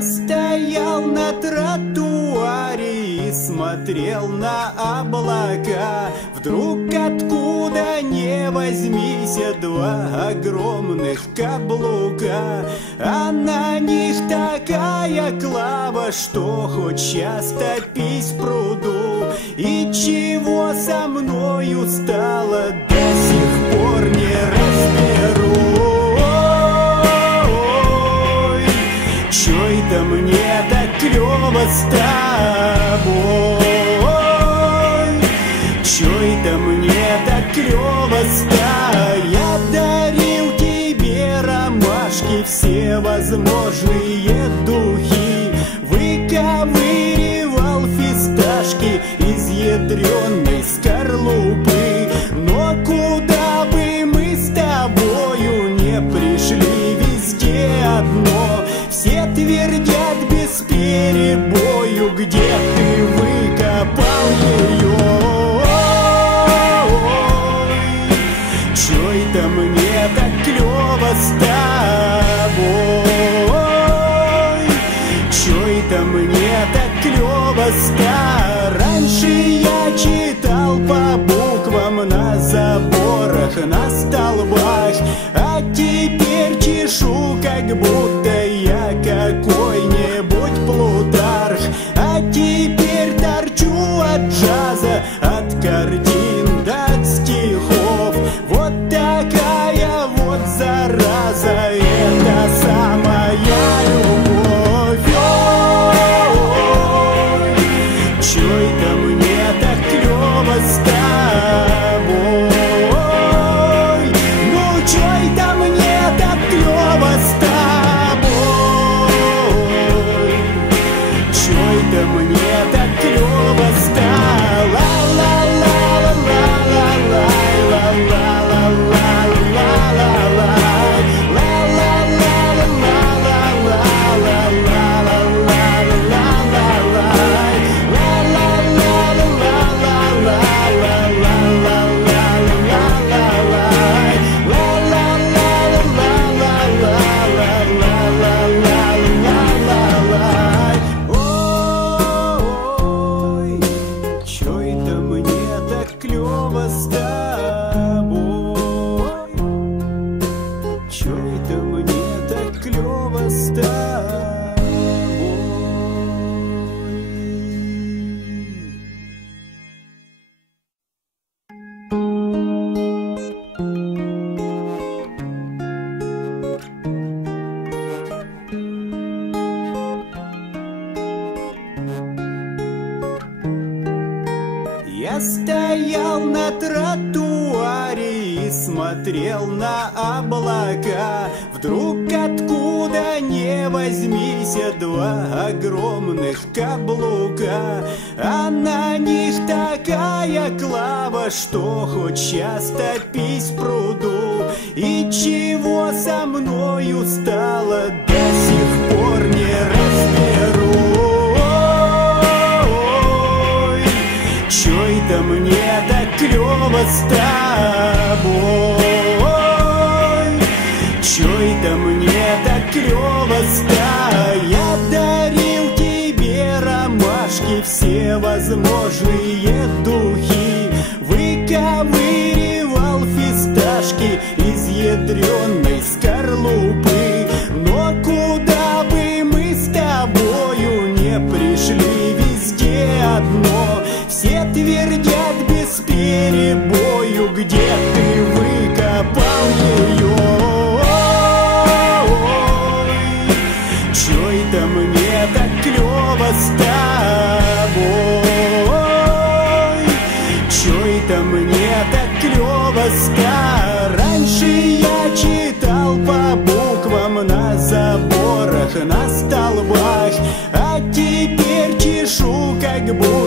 стоял на тротуаре и смотрел на облака. Вдруг откуда не возьмись два огромных каблука. А на них такая клава, что хоть сейчас топись пруду. И чего со мною стало? До сих клёво с тобой. Чё это мне так клёво с тобой? Я дарил тебе ромашки Всевозможные духи. Выковыривал фисташки Из ядреной скорлупы перебою Где ты выкопал ее Чё это мне так клёво с тобой? Чё это мне так клёво с тобой? Раньше я читал по буквам на заборах, на столбах А теперь чешу, как будто pensar стоял на тротуаре смотрел на облака. Вдруг откуда не возьмись два огромных каблука. А на них такая клава, что хоть сейчас в пруду. И чего со мною стало до сих пор не разберу. Чё это мне так клёво с тобой? Чё это мне так клёво с тобой? Перебою Где ты выкопал ее Чё это мне так клёво с тобой? Чё это мне так клёво с тобой? Раньше я читал по буквам на заборах, на столбах А теперь чешу, как будто